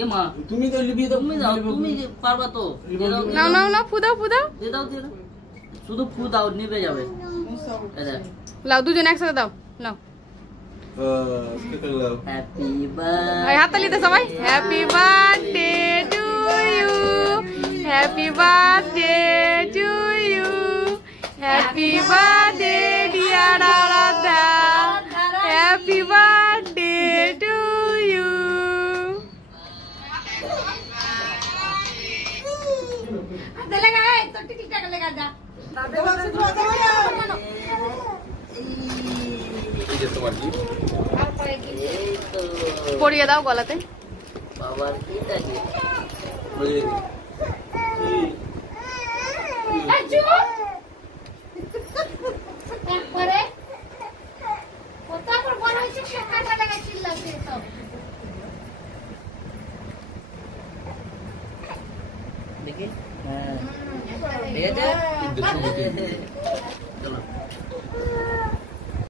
এ মা তুমি তো লিবি দাও, তুমি পারবা তো। নাও নাও নাও, ফু দাও, ফু দাও, দে দাও, শুধু ফু দাও, নিভে যাবে। লাও দুজন একসাথে দাও, নাও। হ্যাপি বার্থডে, হাততালিতে সবাই। Happy birthday to you, happy birthday to you, happy birthday dear Aradhya, happy birthday to you. পরিয়ে দাও গলাতে। বাবার কি লাগে? দেখি, হ্যাঁ ঠিক আছে।